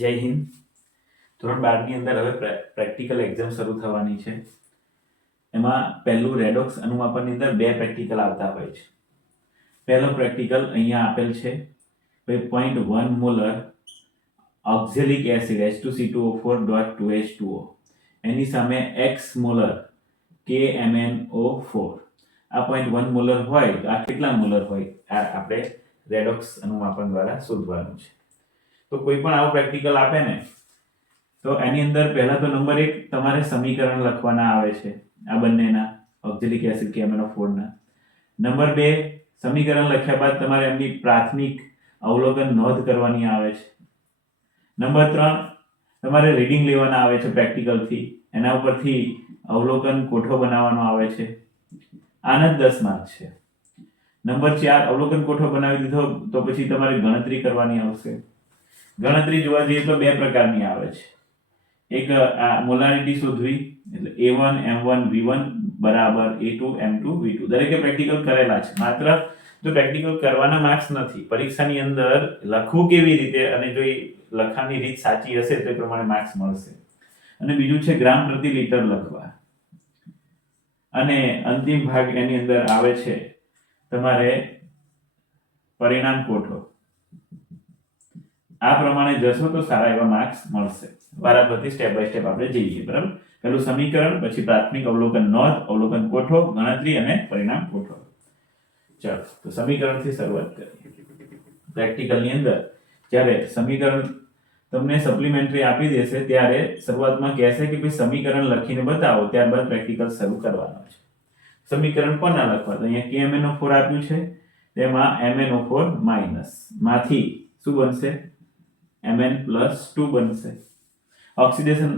જય હિન્દ. ધોરણ 12 ની અંદર હવે પ્રેક્ટિકલ એક્ઝામ શરૂ થવાની છે. એમાં પહેલું રેડોક્સ અનુમાપનની અંદર બે પ્રેક્ટિકલ આવતા હોય છે. પહેલો પ્રેક્ટિકલ અહીંયા આપેલ છે, 0.1 મોલર ઓક્ઝેલિક એસિડ H2C2O4.2H2O એની સામે x મોલર KMnO4. આ 0.1 મોલર હોય તો આ કેટલા મોલર હોય આ આપણે રેડોક્સ અનુમાપન દ્વારા શોધવાનું છે. તો કોઈ પણ આવો પ્રેક્ટિકલ આપે ને તો એની અંદર પહેલા તો નંબર 1 તમારે સમીકરણ લખવાના આવે છે આ બંનેના ઓક્ઝેલિક એસિડ KMnO4 ના. નંબર 2 સમીકરણ લખ્યા બાદ તમારે એમની પ્રાથમિક અવલોકન નોંધ કરવાની આવે છે. નંબર 3 તમારે રીડિંગ લેવાના આવે છે પ્રેક્ટિકલ થી, એના ઉપરથી અવલોકન કોઠો બનાવવાનો આવે છે. આના 10 માર્ક છે. નંબર 4 અવલોકન કોઠો બનાવી દીધો તો પછી તમારે ગણતરી કરવાની આવશે. ગણતરી જોવા જઈએ તો બે પ્રકારની આવે છે. એક આ મોલારિટી શોધવી એટલે A1 M1 V1 બરાબર A2 M2 V2. દરેકે પ્રેક્ટિકલ કરેલા છે, માત્ર જો પ્રેક્ટિકલ કરવાના માર્ક્સ નથી, પરીક્ષાની અંદર લખવું કેવી રીતે અને જો એ લખવાની રીત સાચી હશે તો એ પ્રમાણે માર્ક્સ મળશે. અને બીજું છે ગ્રામ પ્રતિ લિટર લખવા. અને અંતિમ ભાગ એની અંદર આવે છે તમારે પરિણામ કોઠો. આ પ્રમાણે જશો તો સારા એવા માર્ક્સ મળશે. બરાબરથી સ્ટેપ બાય સ્ટેપ આપણે જઈએ. બરાબર, પહેલું સમીકરણ, પછી પ્રાથમિક અવલોકન નોંધ, અવલોકન કોઠો, ગણતરી અને પરિણામ કોઠો. ચાલો તો સમીકરણથી શરૂઆત કરીએ. પ્રેક્ટિકલની અંદર જ્યારે સમીકરણ તમને સપ્લિમેન્ટરી આપી દેશે ત્યારે શરૂઆતમાં કહેશે કે ભાઈ સમીકરણ લખીને બતાવો, ત્યારબાદ પ્રેક્ટિકલ શરૂ કરવાનો છે. સમીકરણ કોના લખવા? તો અહીંયા KMnO4 આપ્યું છે, તેમાં MnO4 માઈનસ માંથી શું બનશે? Mn+2 બનશે. ઓક્સિડેશન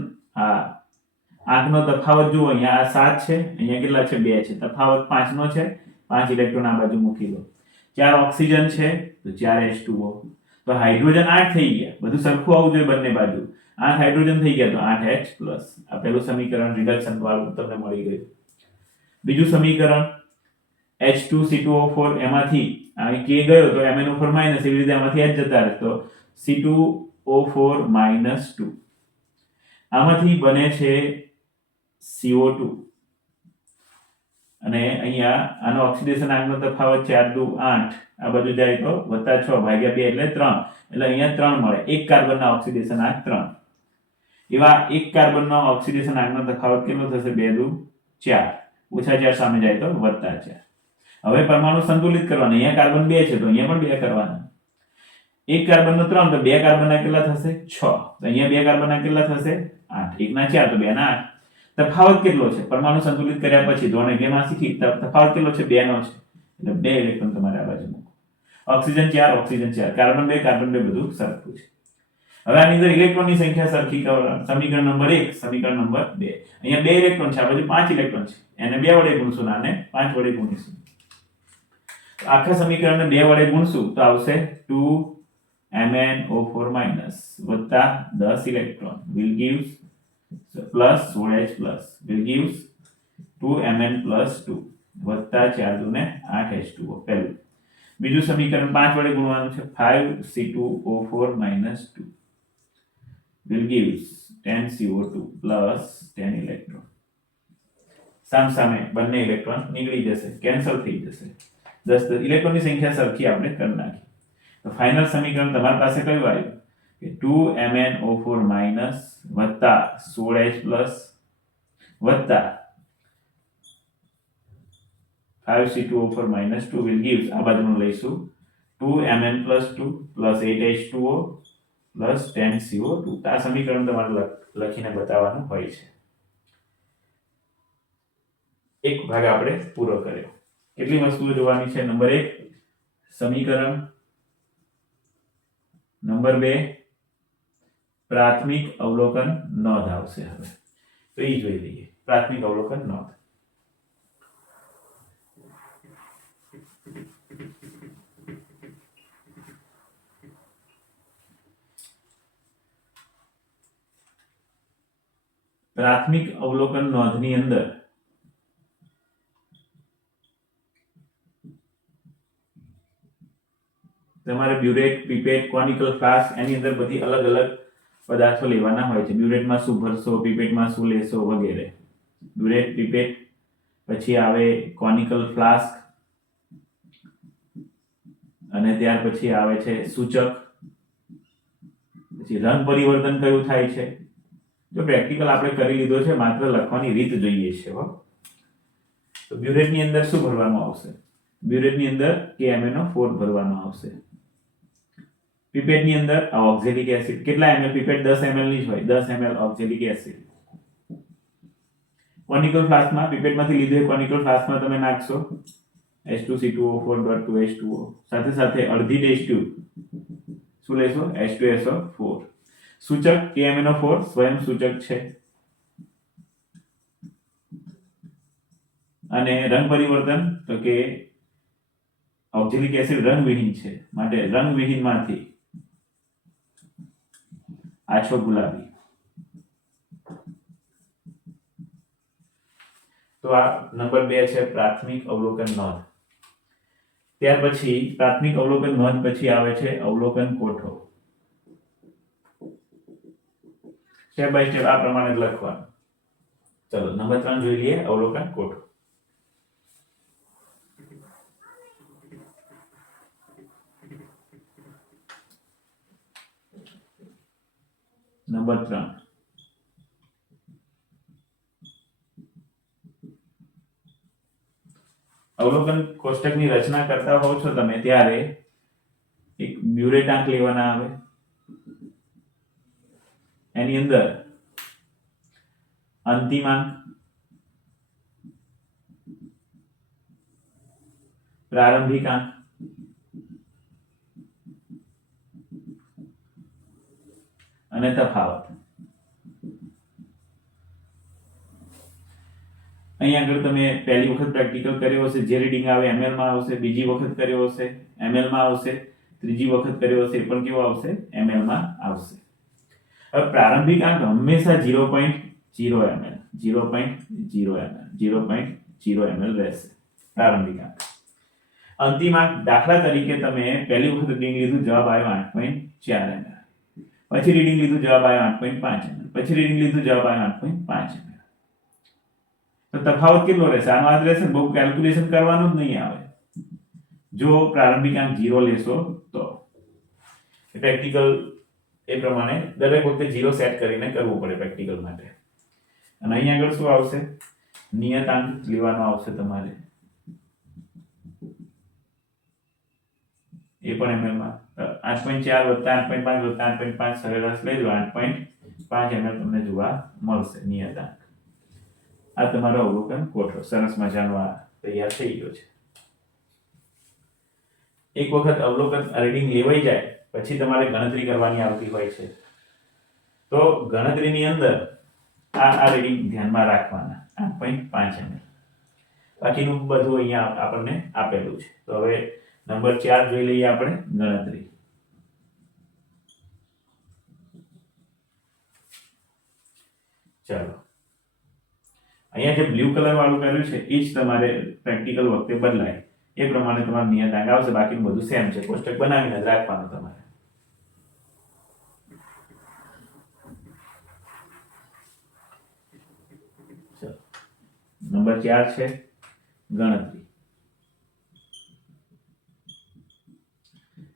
આંકનો તફાવત જુઓ, અહીંયા આ 7 છે, અહીંયા કેટલા છે? 2 છે. તફાવત 5 નો છે, 5 ઇલેક્ટ્રોન આ બાજુ મૂકી દો. 4 ઓક્સિજન છે તો 4 H2O. તો હાઇડ્રોજન 8 થઈ ગયા. બધું સરખું આવવું જોઈએ બંને બાજુ. 8 હાઇડ્રોજન થઈ ગયા તો 8H+. આ પહેલું સમીકરણ રિડક્શન વાળું તમને મળી ગયું. બીજું સમીકરણ H2C2O4 એમાંથી અહીં K ગયો તો MnO4 માઈનસ, એવી રીતે આમાંથી H જતા રહે તો C2O4 -2. આમાંથી બને છે CO2 અને અહીંયા આનો ઓક્સિડેશન આંકનો તફાવત 4 દુ 8, આ બાજુ જાય તો +6 ભાગ્યા 2 એટલે 3, એટલે અહીંયા 3 મળે. એક કાર્બનના ઓક્સિડેશન આંક 3. એવા એક કાર્બનનો ઓક્સિડેશન આંકનો તફાવત કેટલો થશે? 2 દુ 4, -4 સામે જાય તો +4. હવે પરમાણુ સંતુલિત કરવાના. અહીંયા કાર્બન 2 છે તો અહીંયા પણ 2 કરવાના. એક કાર્બનનો 3 તો 2 કાર્બનના કેટલા થશે? 6. તો અહીંયા 2 કાર્બનના કેટલા થશે? 8. 1 ના 4 તો 2 ના 8. તફાવત કેટલો છે? પરમાણુ સંતુલિત કર્યા પછી ધોરણ 2 માં શીખી તફાવત કેટલો છે? 2 નો છે, એટલે 2 ઇલેક્ટ્રોન તમારે આ બાજુ મૂકો. ઓક્સિજન 4 ઓક્સિજન 4, કાર્બન 2 કાર્બન 2 બધું સરખું છે. હવે આની અંદર ઇલેક્ટ્રોનની સંખ્યા સરખી કરવા. સમીકરણ નંબર 1, સમીકરણ નંબર 2. અહીંયા 2 ઇલેક્ટ્રોન છે, આ બાજુ 5 ઇલેક્ટ્રોન છે. એને 2 વડે ગુણશું અને આને 5 વડે ગુણીશું. આખા સમીકરણને 2 વડે ગુણશું તો આવશે 2MnO4 માઈનસ વત્તા 10 electron will gives plus 16H plus will gives 2Mn+2 વત્તા 4 દુને 8H2O. પહેલું. બીજું સમીકરણ 5 વડે ગુણવાનું છે. 5C2O4 -2 will gives 10CO2 plus 10 electron. સામે બંને ઇલેક્ટ્રોન નીકળી જશે, કેન્સલ થઈ જશે. 10 ઇલેક્ટ્રોનની સંખ્યા સરખી આપણે કરી નાખી. તો ફાઇનલ સમીકરણ તમારી પાસે કયું આવ્યું કે 2MnO4 માઈનસ વત્તા 16H પ્લસ વત્તા 5C2O4 -2 will gives આ બાજુનું લઈશું 2Mn+2 plus 8H2O plus 10CO2. આ સમીકરણ તમારે લખીને બતાવવાનું હોય છે. એક ભાગ આપણે પૂરો કર્યો. કેટલી વસ્તુઓ જોવાની છે? નંબર 1 સમીકરણ, નંબર 2 પ્રાથમિક અવલોકન નોંધ આવશે. હવે તો એ જોઈ લઈએ. પ્રાથમિક અવલોકન નોંધ. પ્રાથમિક અવલોકન નોંધની અંદર તમારે બ્યુરેટ, પીપેટ, કોનિકલ ફ્લાસ્ક એની અંદર બધી અલગ અલગ પદાર્થો લેવાના હોય છે. બ્યુરેટમાં શું ભરશો, પીપેટમાં શું લેશો વગેરે. બ્યુરેટ, પીપેટ, પછી આવે કોનિકલ ફ્લાસ્ક, અને ત્યાર પછી આવે છે સૂચક. પછી રંગ પરિવર્તન કયું થાય છે? જો પ્રેક્ટિકલ આપણે કરી લીધો છે, માત્ર લખવાની રીત જોઈએ છે. તો બ્યુરેટની અંદર શું ભરવાનું આવશે? બ્યુરેટની અંદર KMnO4 ભરવાનું આવશે. પીપેટની અંદર ઓક્ઝેલિક એસિડ. કેટલા ml? પીપેટ 10 ml ની જ હોય, 10 ml ઓક્ઝેલિક એસિડ. કોનિકલ ફ્લાસ્કમાં, પીપેટમાંથી લીધું એ કોનિકલ ફ્લાસ્કમાં તમે નાખશો H2C2O4.2H2O, સાથે સાથે અડધી ટેસ્ટ ટ્યુબ શું લેશો? H2SO4. સૂચક KMnO4 સ્વયં સૂચક છે. અને રંગ પરિવર્તન, તો કે ઓક્ઝેલિક એસિડ રંગવિહીન છે, માટે રંગવિહીનમાંથી આછો ગુલાબી. તો આ નંબર 2 છે પ્રાથમિક અવલોકન નોંધ. ત્યાર પછી પ્રાથમિક અવલોકન નોંધ પછી આવે છે અવલોકન કોઠો. સ્ટેપ બાય સ્ટેપ આ પ્રમાણે જ લખવાનું. ચલો નંબર 3 જોઈ લઈએ, અવલોકન કોઠો. નંબર 3, અવલોકન કોષ્ટકની રચના કરતા હોવ છો તમે ત્યારે એક બ્યુરેટાંક લેવાના આવે. એની અંદર અંતિમાંક, પ્રારંભિકાંક, અને તફાવત. અહીં આગળ તમે પહેલી વખત પ્રેક્ટિકલ કર્યો હશે, જે રીડિંગ આવે ml માં આવશે. બીજી વખત કર્યો હશે ml માં આવશે. ત્રીજી વખત કર્યો હશે એ પણ કેવો આવશે? ml માં આવશે. હવે પ્રારંભિકાંક હંમેશા 0.0 ml, 0.0 ml, 0.0 ml રહેશે પ્રારંભિકાંક. અંતિમાંક, દાખલા તરીકે તમે પહેલી વખત રીડિંગ લીધું, જવાબ આવ્યો 8.4 ml. પછી રીડિંગ લીધું, જવાબ આવ્યો 8.5 ml. પછી રીડિંગ લીધું, જવાબ આવ્યો 8.5 ml. તો તફાવત કેટલો રહેશે? આનો યાદ રહેશે, બહુ કેલ્ક્યુલેશન કરવાનું જ નહીં આવે. જો પ્રારંભિકાંક 0 લેશો તો પ્રેક્ટિકલ એ પ્રમાણે દરેક વખતે 0 સેટ કરીને કરવું પડે પ્રેક્ટિકલ માટે. અને અહીં આગળ શું આવશે? નિયતાંક લેવાનો આવશે તમારે, એ પણ ml માં. 8.4 + 8.5 + 8.5 સરેરાશ લઈ લો, 8.5 ml તમને જોવા મળશે નિયતાંક. આ તમારો અવલોકન કોઠો સરસ મજાનો આ તૈયાર થઈ ગયો છે. એક વખત અવલોકન રીડિંગ લેવાઈ જાય પછી તમારે ગણતરી કરવાની આવતી હોય છે. તો ગણતરીની અંદર આ રીડિંગ ધ્યાનમાં રાખવાના, 8.5 ml. બાકીનું બધું અહીંયા આપણને આપેલું છે. તો હવે નંબર 4 જોઈ લઈએ આપણે, ગણતરી. ચાલો, અહીંયા જે બ્લુ કલર વાળું કર્યું છે એ જ તમારે પ્રેક્ટિકલ વખતે બદલાય એ પ્રમાણે તમારું નિયતાંક આવશે. બાકીનું બધું સેમ છે, કોષ્ટક બનાવીને જ રાખવાનું તમારે. ચલો નંબર 4 છે ગણતરી.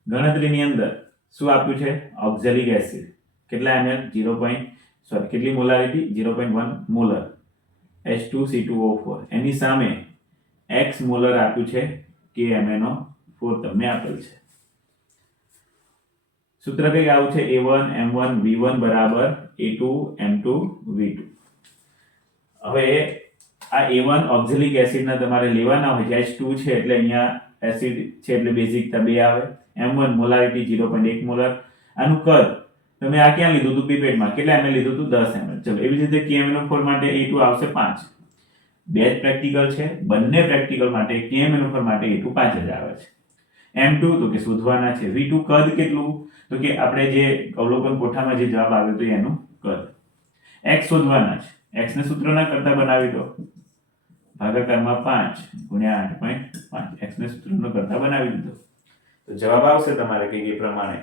ગણતરીની અંદર શું આપ્યું છે? Oxalic acid. કેટલા ml? કેટલી મોલારિટી? 0.1 molar H2C2O4. એની સામે x મોલર આપ્યું છે KMnO4 તમને આપેલ છે. સૂત્ર કઈ આવું છે? A1M1V1 = A2M2 V2. હવે આ A1 ઓક્ઝેલિક એસિડના તમારે લેવાના હોય છે. H2 છે એટલે અહીંયા એસિડ છે એટલે બેઝિકતા 2 આવે. M1 molarity 0.1 molar. આનું કદ તમે આ ક્યાં લીધું હતું? પીપેટમાં. કેટલા ml લીધું હતું? 10 ml. ચલો એવી રીતે KMnO4 માટે A2 આવશે 5. બે જ પ્રેક્ટિકલ છે, બંને પ્રેક્ટિકલ માટે KMnO4 માટે A2 5 જ આવે છે. M2 તો કે શોધવાના છે. V2 કદ કેટલું? તો કે આપણે જે અવલોકન કોઠામાં જે જવાબ આવ્યો હતો એનું કદ. x શોધવાના છે. x ને સૂત્રના કરતા બનાવી દો, ભાગાકારમાં 5 × 8.5. x ને સૂત્રનો કરતા બનાવી દીધો તો જવાબ આવશે તમારે કે એ પ્રમાણે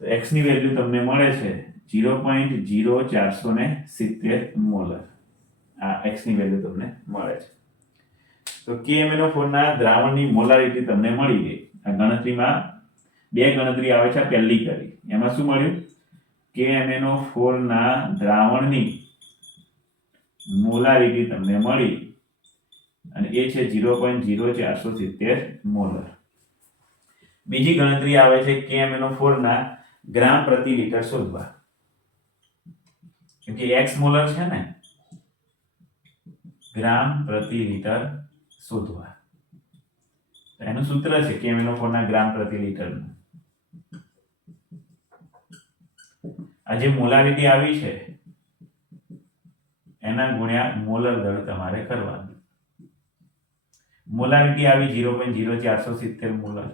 તો x ની વેલ્યુ તમને મળે છે 0.0470 મોલર. આ x ની વેલ્યુ તમને મળે છે. તો KMnO4 ના દ્રાવણની મોલારિટી તમને મળી ગઈ. આ ગણતરીમાં બે ગણતરી આવે છે, પહેલી કરી એમાં શું મળ્યું? KMnO4 ના દ્રાવણની મોલારિટી તમને મળી અને એ છે 0.0470 મોલર. બીજી ગણતરી આવે છે KMnO4 ના ગ્રામ પ્રતિ લિટર શોધવા. કેમ કે x મોલર છે ને, ગ્રામ પ્રતિ લિટર શોધવા. એનું સૂત્ર છે KMnO4 ના ગ્રામ પ્રતિ લિટરનું. આ જે મોલારિટી આવી છે એના ગુણ્યા મોલર દળ તમારે કરવાનું. મોલારિટી આવી 0.0470 મોલર.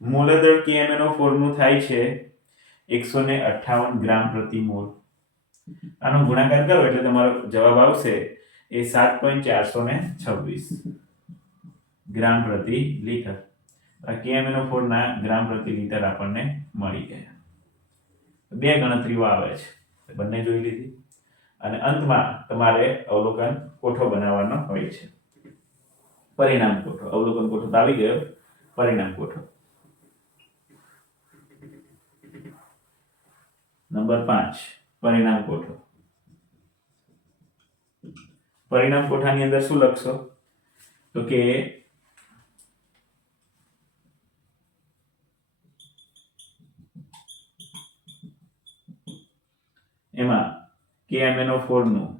મોલર દળ KMnO4 નું થાય છે 158 ગ્રામ પ્રતિ મોલ. આનો ગુણાકાર કરો એટલે તમારો જવાબ આવશે એ 7.426 ગ્રામ પ્રતિ લિટર. KMnO4 ના ગ્રામ પ્રતિ લિટર આપણને મળી ગયા. બે ગણતરીઓ આવે છે, બંને જોઈ લીધી અને અંતમાં તમારે અવલોકન કોઠો બનાવવાનો હોય છે. પરિણામ કોઠો. અવલોકન કોઠો તો આવી ગયો, પરિણામ કોઠો. નંબર 5 પરિણામ કોઠો. પરિણામ કોઠાની અંદર શું લખશો? તો કે એમાં KMnO4 નું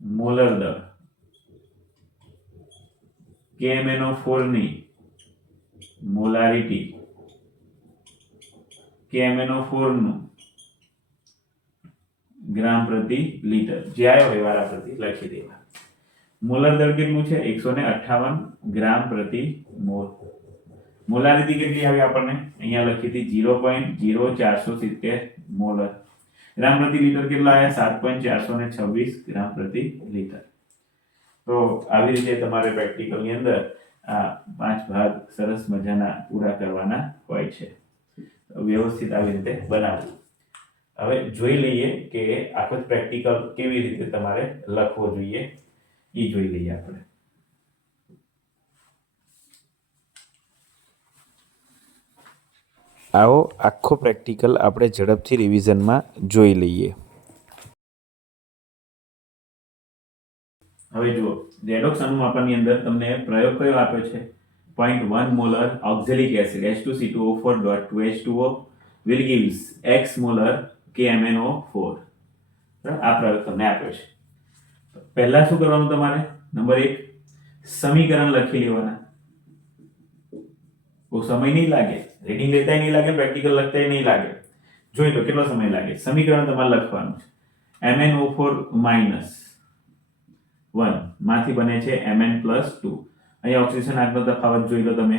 મોલર દળ, KMnO4 ની મોલારિટી, KMnO4 નું ગ્રામ પ્રતિ લિટર, જે આવ્યો હોય વારા પ્રતિ લખી દેવા. મોલર દળ કેટલું છે? 158 ગ્રામ પ્રતિ મોલ. મોલારિટી કેટલી આવી આપણને? અહીંયા લખી હતી 0.0470 મોલર. ગ્રામ પ્રતિ લિટર કેટલા આવ્યા? 7.426 ગ્રામ પ્રતિ લિટર. તો આવી રીતે તમારે પ્રેક્ટિકલની અંદર આ 5 ભાગ સરસ મજાના પૂરા કરવાના હોય છે. વ્યવસ્થિત આવી રીતે બનાવવું. હવે જોઈ લઈએ કે આખો પ્રેક્ટિકલ કેવી રીતે તમારે લખવો જોઈએ, એ જોઈ લઈએ આપણે. આવો આખો પ્રેક્ટિકલ આપણે ઝડપથી રિવિઝનમાં જોઈ લઈએ. હવે જુઓ, રેડોક્સ અનુમાપનની અંદર તમને પ્રયોગ કયો આપ્યો છે? 0.1 molar oxalic acid H2CO4.2H2O will gives x molar KMnO4. આ પ્રયોગ તમને આપ્યો છે. પહેલા શું કરવાનું તમારે? નંબર 1 સમીકરણ લખી લેવાના. બહુ સમય નહીં લાગે, રીડિંગ લેતાય નહીં લાગે, પ્રેક્ટિકલ લખતાય નહીં લાગે. જોઈ લો કેટલો સમય લાગે. સમીકરણ તમારે લખવાનું છે. MnO4 -1 માંથી બને છે Mn+2. અહીંયા ઓક્સિજન આગનો તફાવત જોઈ લો તમે.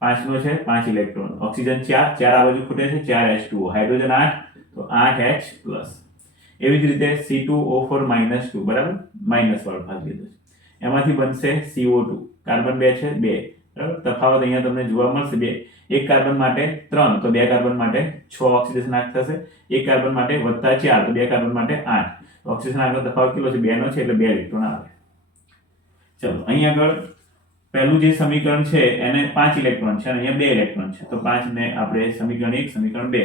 5 નો છે 5 ઇલેક્ટ્રોન, ઓક્સિજન 4 આ બાજુ ખૂટે છે 4 H2O, હાઇડ્રોજન 8 તો 8 H+. એવી જ રીતે C2O4 -2 બરાબર, માઈનસ વાળો ભાગ લીધો છે. એમાંથી બનશે CO2, કાર્બન 2 છે 2 બરાબર. તફાવત અહીંયા તમને જોવા મળશે 2. એક કાર્બન માટે 3 તો 2 કાર્બન માટે 6 ઓક્સિડેશન આગ થશે. એક કાર્બન માટે +4 તો 2 કાર્બન માટે 8. ઓક્સિજન આગળ તફાવત કેટલો છે? 2 નો છે એટલે 2 ઇલેક્ટ્રોન આવે. ચલો અહીં આગળ પહેલું જે સમીકરણ છે એને 5 ઇલેક્ટ્રોન છે અને અહીંયા 2 ઇલેક્ટ્રોન છે. તો 5 ને આપણે સમીકરણ 1 સમીકરણ 2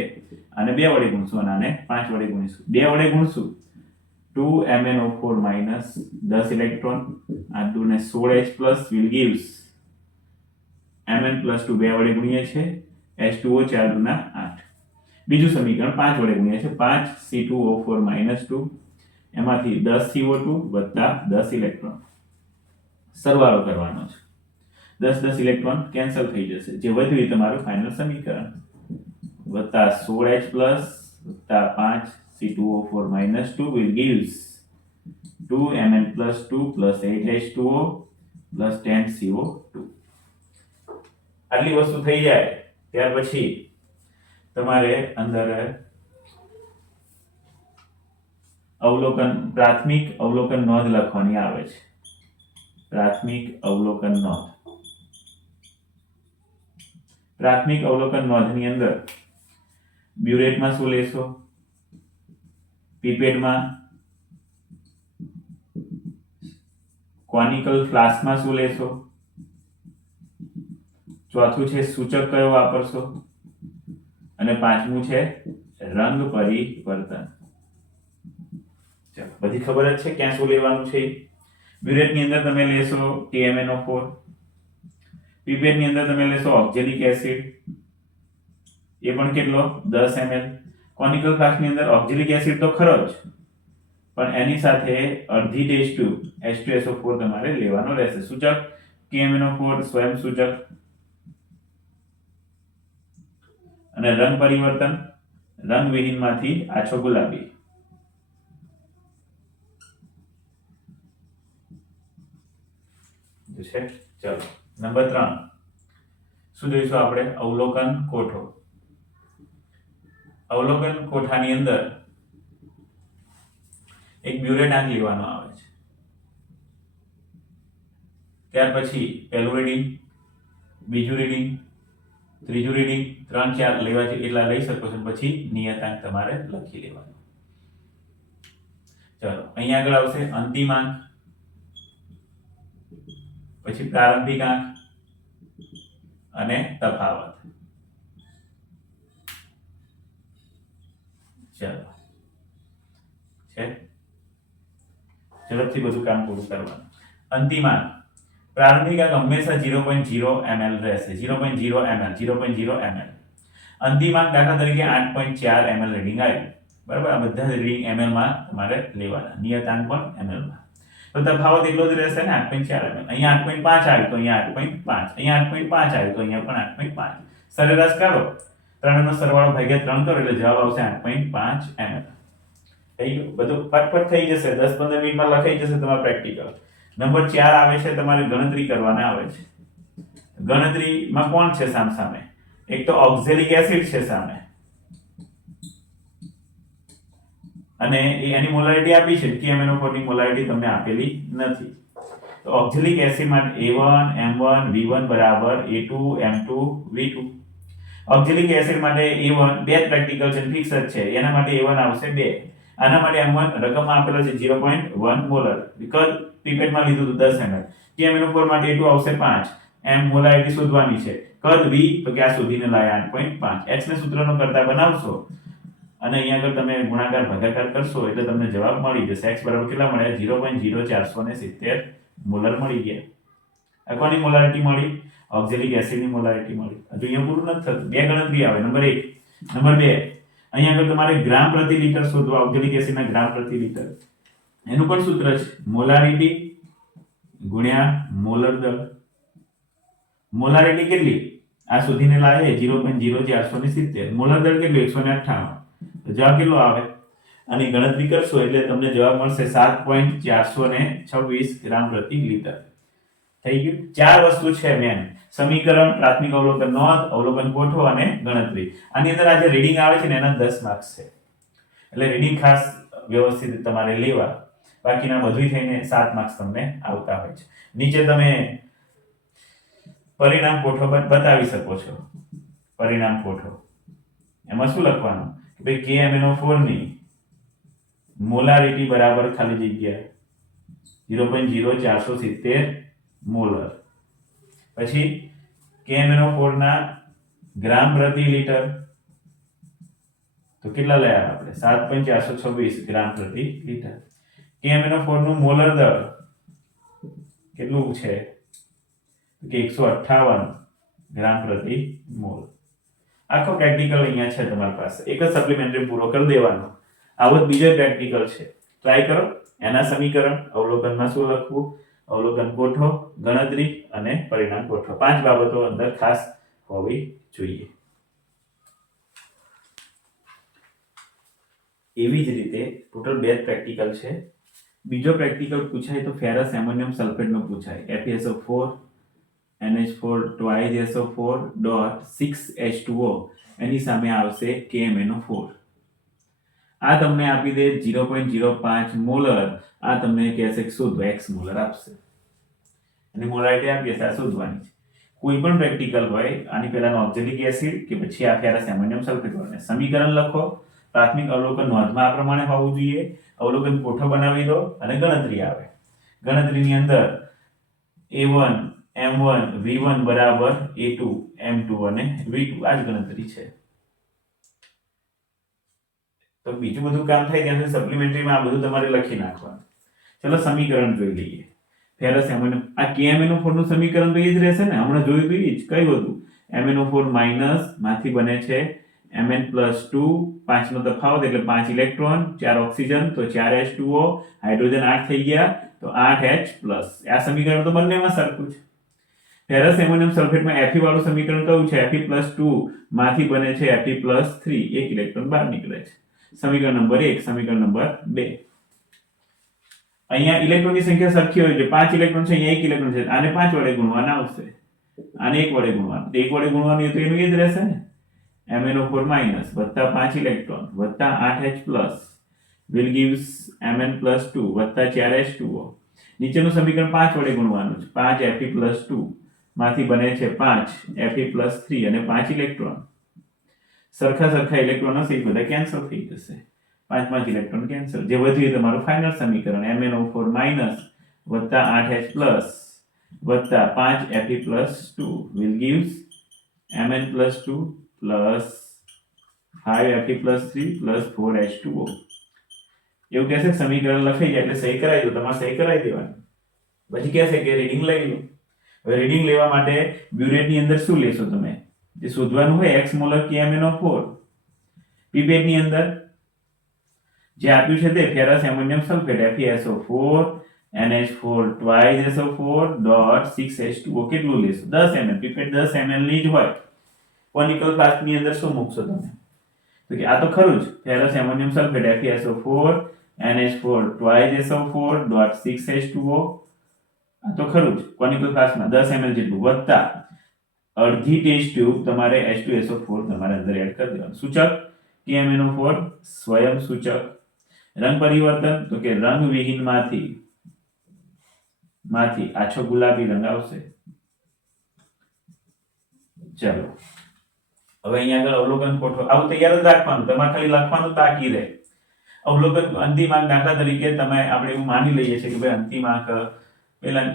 અને 2 વડે ગુણશું અને આને 5 વડે ગુણીશું. 2 વડે ગુણશું 2MnO4 -10 ઇલેક્ટ્રોન, આ 2 ને 16H+ will gives Mn+2 2 વડે ગુણીએ છે H2O 4 × 8. બીજું સમીકરણ 5 વડે ગુણીએ છે 5 C2O4 -2 એમાંથી 10 CO2 + 10 ઇલેક્ટ્રોન. સરવાળો કરવાનો છે. 10 ઇલેક્ટ્રોન કેન્સલ થઈ જશે. જે વધ્યું એ તમારું ફાઇનલ સમીકરણ +16H+ + 5 C2O4 -2 will gives 2Mn+2 + 8H2O + 10 CO2. આટલી વસ્તુ થઈ જાય ત્યાર પછી તમારે અંદર પ્રાથમિક અવલોકન નોંધ લખવાની આવે છે. પ્રાથમિક અવલોકન નોંધ. પ્રાથમિક અવલોકન નોંધની અંદર બ્યુરેટમાં શું લેશો, પીપેટમાં, કોનિકલ ફ્લાસ્કમાં શું લેશો, ચોથું છે સૂચક કયો વાપરશો, અને પાંચમું છે રંગ પરિવર્તન. ચાલો, બધી ખબર જ છે ક્યાં શું લેવાનું છે. બ્યુરેટની અંદર તમે લેશો TMNO4, પીપેટની અંદર તમે લેશો ઓક્ઝેલિક એસિડ, એ પણ કેટલો 10 ml. કોનિકલ ફ્લાસ્કની અંદર ઓક્ઝેલિક એસિડ તો ખરો જ, પણ એની સાથે અડધી ટેસ્ટ ટ્યુબ H2SO4 તમારે લેવાનો રહેશે. સૂચક TMNO4 સ્વયં સૂચક, અને રંગ પરિવર્તન રંગવિહીનમાંથી આછો ગુલાબી. છે. ચલો, નંબર 3 શું જોઈશું આપણે? અવલોકન કોઠો. અવલોકન કોઠાની અંદર એક બ્યુરેટાન લેવાનો આવે છે. ત્યાર પછી પહેલું રીડિંગ, બીજું રીડિંગ, ત્રીજું રીડિંગ, 3, 4 લેવા છે એટલા લઈ શકો છો. પછી નિયતાંક તમારે લખી લેવાનો. ચલો, અહીંયા આગળ આવશે અંતિમાંક, પછી પ્રારંભિક આંક અને તફાવત. ચાલો, છે ઝડપથી બધું કામ પૂરું કરવાનું. અંતિમાંક, પ્રારંભિક આંક હંમેશા 0.0 ml રહેશે. 0.0 ml, 0.0 ml. અંતિમાંક દાખલા તરીકે 8.4 ml રીડિંગ આવ્યું, બરાબર. આ બધા રીડિંગ ml માં તમારે લેવાના, નિયતાંક પણ ml માં. તો તફાવત એટલો જ રહેશે ને, 8.4 ml. અહીંયા 8.5 આવ્યું તો અહીંયા 8.5, અહીંયા 8.5 આવ્યું તો અહીંયા પણ 8.5. સરેરાશ કાઢો, ત્રણનો સરવાળો ભાગ્યા 3 કરો એટલે જવાબ આવશે 8.5 ml. થઈ ગયું, બધું ફટફટ થઈ જશે. 10-15 મિનિટમાં લખાઈ જશે તમારું પ્રેક્ટિકલ. નંબર 4 આવે છે, તમારે ગણતરી કરવાના આવે છે. ગણતરીમાં કોણ છે સામે? એક તો ઓક્ઝેલિક એસિડ છે સામે, અને એની મોલારિટી આપી છે. TMNO4 ની મોલારિટી તમને આપેલી નથી. તો ઓક્ઝેલિક એસિડ માટે A1 M1 V1 બરાબર A2 M2 V2. Oxalic acid માટે A1 બે પ્રેક્ટિકલ છે, ફિક્સ જ છે. એના માટે A1 આવશે 2, આના માટે M1 રકમમાં આપેલો છે 0.1 મોલર, વિકલ્પ પીપેટમાં લીધું હતું 10 ml. TMNO4 માટે A2 આવશે 5, M મોલારિટી શોધવાની છે. કદ V તો કે આ શોધીને લાયા 8.5. H ને સૂત્રનો કરતા બનાવશો અને અહીંયા આગળ તમે ગુણાકાર ભાગાકાર કરશો એટલે તમને જવાબ મળી જશે. x બરાબર કેટલા મળ્યા? 0.0470 મોલર મળી ગયા. આ કોની મોલારિટી મળી? ઓક્ઝેલિક એસિડની મોલારિટી મળી. હજુ અહીંયા પૂરું નથી થતું, બે ગણતરી આવે. નંબર 1. નંબર 2, અહીંયા આગળ તમારે ગ્રામ પ્રતિ લિટર શોધવા. ઓક્ઝેલિક એસિડના ગ્રામ પ્રતિ લિટર, એનું પણ સૂત્ર છે મોલારિટી ગુણ્યા મોલર દળ. મોલારિટી કેટલી? આ શોધીને લાવે 0.0470. મોલર દળ કેટલી? 158. તો જવાબ કેટલો આવે? આની ગણતરી કરશો એટલે તમને જવાબ મળશે 7.426 ગ્રામ પ્રતિ લિટર. થઈ ગયું. 4 વસ્તુ છે મેન: સમીકરણ, પ્રાથમિક અવલોકન નોંધ, અવલોકન કોઠો અને ગણતરી. આની અંદર આ જે રીડિંગ આવે છે ને એના 10 માર્ક્સ છે, એટલે રીડિંગ ખાસ વ્યવસ્થિત તમારે લેવા. બાકીના બધું થઈને 7 માર્ક્સ તમને આવતા હોય છે. નીચે તમે પરિણામ કોઠો બતાવી શકો છો. પરિણામ કોઠો, એમાં શું લખવાનું કે ભાઈ KMNO4 ની મોલારિટી બરાબર ખાલી જગ્યા 0.0470 મોલર. પછી KMNO4 ના ગ્રામ પ્રતિ લિટર તો કેટલા લયા આપણે? 7.426 ગ્રામ પ્રતિ લિટર. KMNO4 નું મોલર દળ કેટલું છે? કે 158 ગ્રામ પ્રતિ મોલ. આખો પ્રેક્ટિકલ અહીંયા છે તમારી પાસે. એક જ સપ્લિમેન્ટરી પૂરો કરી દેવાનો. આવો જ બીજો પ્રેક્ટિકલ છે, ટ્રાય કરો. એના સમીકરણ, અવલોકનમાં શું લખવું, અવલોકન કોઠો, ગણતરી અને પરિણામ કોઠો. 5 બાબતો અંદર ખાસ હોવી જોઈએ. એવી જ રીતે ટોટલ 2 પ્રેક્ટિકલ છે. બીજો પ્રેક્ટિકલ પૂછાય તો ફેરસ એમોનિયમ સલ્ફેટ નો પૂછાય. FeSO4 NH4 2 SO4.6H2O, એની સામે આવશે KMNO4. આ તમને આપી દે 0.05 મોલર. આ તમને કહેશે કે શોધો, x મોલર આપશે અને મોલારિટી આપી હશે, આ શોધવાની છે. કોઈ પણ પ્રેક્ટિકલ હોય આની પહેલા ઓક્ઝેલિક એસિડ કે પછી આ ફેરસ એમોનિયમ સલ્ફેટ વાળાને સમીકરણ લખો, પ્રાથમિક અવલોકન નોંધમાં આ પ્રમાણે હોવું જોઈએ, અવલોકન કોઠો બનાવી દો અને ગણતરી આવે. ગણતરીની અંદર A1 M1 V1 બરાબર A2 M2 અને V2 આ જ ગણતરી છે. તો બીજું બધું કામ થાય ત્યાં સુધી સપ્લિમેન્ટરીમાં આ બધું તમારે લખી નાખવાનું. ચલો સમીકરણ જોઈ લઈએ. ફેરસ એમોનિયમ આ KMnO4 નું સમીકરણ તો એ જ રહેશે ને, હમણાં જોયું તો એ જ કયું હતું. MnO4 માઇનસ માંથી બને છે Mn+2, 5 નો તફાવત એટલે 5 ઇલેક્ટ્રોન, 4 ઓક્સિજન તો 4H2O, હાઇડ્રોજન 8 થઈ ગયા તો 8H+. આ સમીકરણ તો બંનેમાં સરખું છે. ફેરસ એમોનિયમ સલ્ફેટમાં Fe વાળું સમીકરણ કયું છે? Fe+2 માંથી બને છે Fe+3, 1 ઇલેક્ટ્રોન બહાર નીકળે છે. સમીકરણ નંબર 1. સમીકરણ નંબર 2. અહીંયા ઇલેક્ટ્રોનની સંખ્યા સરખી હોય છે, 5 ઇલેક્ટ્રોન છે, અહીંયા 1 ઇલેક્ટ્રોન છે, આને 5 વડે ગુણવાના આવશે, આને 1 વડે ગુણવાનું, 1 વડે ગુણવાનું એ તો એનું એ જ રહેશે ને. MnO4 માઇનસ વત્તા 5 ઇલેક્ટ્રોન વત્તા 8H+ will gives Mn+2 વત્તા 4H2O. નીચેનું સમીકરણ 5 વડે ગુણવાનું છે, 5 Fe+2 માંથી બને છે 5 Fe+3 અને 5 ઇલેક્ટ્રોન. સરખા ઇલેક્ટ્રોન હશે એ બધા કેન્સલ થઈ જશે, 5 ઇલેક્ટ્રોન કેન્સલ. જે વધ્યું એ તમારું ફાઇનલ સમીકરણ MnO4 માઇનસ વત્તા 8H+ વત્તા 5 Fe+2 will gives Mn+2 plus 5 Fe+3 plus 4H2O. એવું કહેશે સમીકરણ લખાઈ જાય એટલે સહી કરાવી દો, તમારે સહી કરાવી દેવાની. પછી કહેશે કે રીડિંગ લઈ લો. હવે રીડિંગ લેવા માટે બ્યુરેટની અંદર શું લેશો તમે? જે શોધવાનું હોય x મોલર KMnO4. પીપેટની અંદર જે આપ્યું છે તે ferrous ammonium sulphate FeSO4 NH4 twice SO4 dot 6H2O કેટલું લેશો? 10 ml. પીપેટ 10 ml ની જ હોય. કોનિકલ ફ્લાસ્કની અંદર શું મૂકશો તમે? તો કે આ તો ખરું જ, ferrous ammonium sulphate FeSO4 NH4 twice SO4 dot 6H2O. આ તો ખરું જ, કોનિકલ ફ્લાસ્કમાં 10 ml જેટલું વત્તા અડધી ટેસ્ટ ટ્યુબ તમારે H2SO4 તમારે અંદર એડ કરી દેવાનું. સૂચક KMnO4 સ્વયં સૂચક. રંગ પરિવર્તન તો કે રંગવિહીન માંથી આછો ગુલાબી રંગ આવશે. ચલો હવે અહીંયા આગળ અવલોકન કોઠો આવું તૈયાર જ રાખવાનું, તમારે ખાલી લખવાનું બાકી રહે. અવલોકન અંતિમ આંક દાખલા તરીકે તમે આપણે એવું માની લઈએ છીએ કે ભાઈ અંતિમ આંક પેલા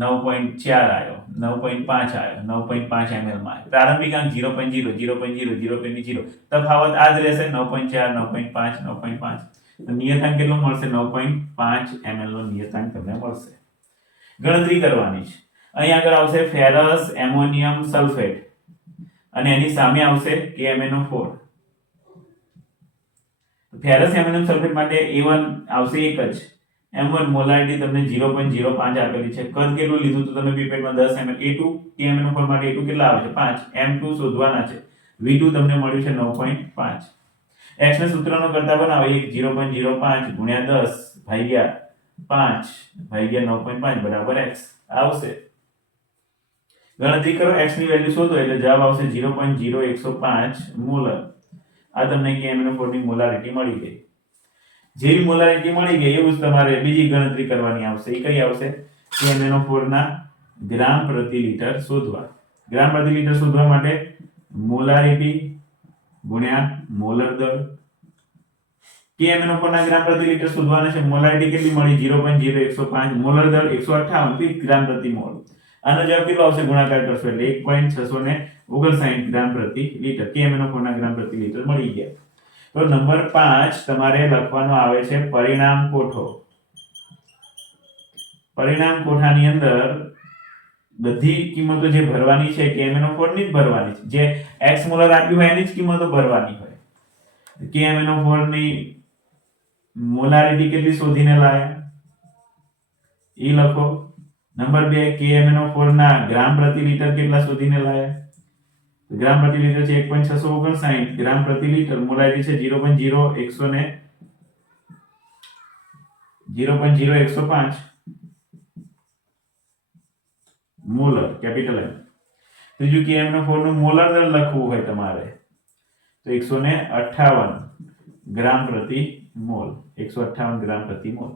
9.4 આવ્યો, 9.5 આવ્યો, 9.5 ml માં. પ્રારંભિક આંક 0.0, 0.0, 0.0. તફાવત આ જ રહેશે 9.4, 9.5, 9.5. તો નિયતાંક કેટલો મળશે? 9.5 ml નો નિયતાંક તમને મળશે. ગણતરી કરવાની છે. અહીં આગળ આવશે ફેરસ એમોનિયમ સલ્ફેટ અને એની સામે આવશે KMnO4. ફેરસ એમોનિયમ સલ્ફેટ માટે A1 આવશે એક જ. M1 મોલારિટી તમને 0.05 આપેલી છે. કદ કેટલું લીધું તો તમે પીપેટમાં 10 ml. A2 KMnO4 માટે A2 કેટલા આવે છે? 5. M2 શોધવાના છે. V2 તમને મળ્યું છે 9.5. x ને સૂત્રનો કરતા બનાવો 0.05 ગુણ્યા 10 ભાગ્યા 5 ભાગ્યા 9.5 બરાબર x આવશે. ગણતરી કરો, x ની વેલ્યુ શોધો એટલે જવાબ આવશે 0.0105 મોલર. આ તમને KMnO4 ની મોલારિટી મળી ગઈ. જેવી મોલારિટી મળી ગઈ એવું જ તમારે બીજી ગણતરી કરવાની આવશે. એ કઈ આવશે? KMnO4 ના ગ્રામ પ્રતિ લિટર શોધવા. ગ્રામ પ્રતિ લિટર શોધવા માટે મોલારિટી ગુણ્યા મોલર દર. KMnO4 ના ગ્રામ પ્રતિ લિટર શોધવાના છે. મોલારિટી કેટલી મળી? 0.0105. મોલર દર 158 ગ્રામ પ્રતિ મોલ. આનો જવાબ કેટલો આવશે? ગુણાકાર કરશો એટલે 1.659 ગ્રામ પ્રતિ લિટર. KMnO4 ના ગ્રામ પ્રતિ લિટર મળી ગયા. તો નંબર 5 તમારે લખવાનો આવે છે પરિણામ કોઠો. પરિણામ કોઠાની અંદર બધી કિંમતો જે ભરવાની છે KMnO4 ની જ ભરવાની છે. જે x મોલર આપ્યું હોય એની જ કિંમતો ભરવાની હોય. KMnO4 ની મોલારિટી કેટલી શોધીને લાયા એ લખો. નંબર 2 KMnO4 ના ગ્રામ પ્રતિ લિટર કેટલા શોધીને લાયા? ગ્રામ પ્રતિ લિટર છે 1.659 ગ્રામ પ્રતિ લિટર. મોલારિટી છે 0.0105 મોલર કેપિટલ M. ત્રીજું KMnO4 નું મોલર દર લખવું હોય તમારે તો 158 ગ્રામ પ્રતિ મોલ. 158 ગ્રામ પ્રતિ મોલ.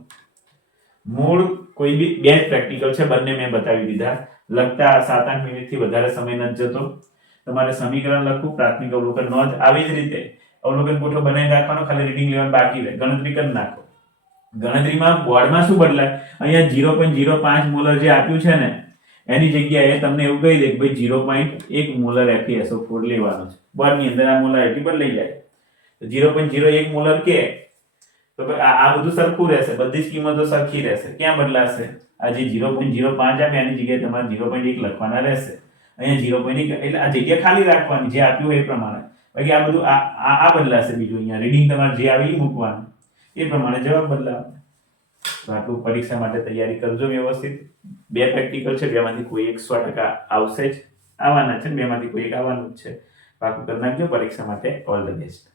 મૂળ કોઈ બી બે પ્રેક્ટિકલ છે, બંને મેં બતાવી દીધા. લખતા 7-8 મિનિટથી વધારે સમય નથી જતો. તમારે સમીકરણ લખવું, પ્રાથમિક અવલોકન નોંધ, આવી જ રીતે અવલોકન કોઠો બનાવી રાખવાનો, ખાલી રીડિંગ લેવાનું બાકી રહે, ગણતરી કરી નાખો. ગણતરીમાં બોર્ડમાં શું બદલાય, અહીંયા 0.05 મોલર જે આપ્યું છે ને એની જગ્યાએ તમને એવું કહી દે કે ભાઈ 0.1 મોલર FeSO4 લેવાનું છે. બોર્ડની અંદર આ મોલારિટી બદલાઈ જાય. તો 0.01 મોલર કે તો આ બધું સરખું રહેશે, બધી જ કિંમતો સરખી રહેશે. ક્યાં બદલાશે? આ જે 0.05 આપે એની જગ્યાએ તમારે 0.1 લખવાના રહેશે. અહીંયા 0.1 એટલે આ જગ્યા ખાલી રાખવાની, જે આપ્યું હોય એ પ્રમાણે. બાકી આ બધું આ બદલાશે. બીજું અહીંયા રીડિંગ તમારે જે આવે એ મૂકવાનું, એ પ્રમાણે જવાબ બદલાવાનો. તો આટલું પરીક્ષા માટે તૈયારી કરજો વ્યવસ્થિત. 2 પ્રેક્ટિકલ છે, બેમાંથી કોઈ એક 100% આવશે જ, આવવાના છે, બેમાંથી કોઈ એક આવવાનું જ છે. પાકું કરી નાખજો. પરીક્ષા માટે ઓલ ધ બેસ્ટ.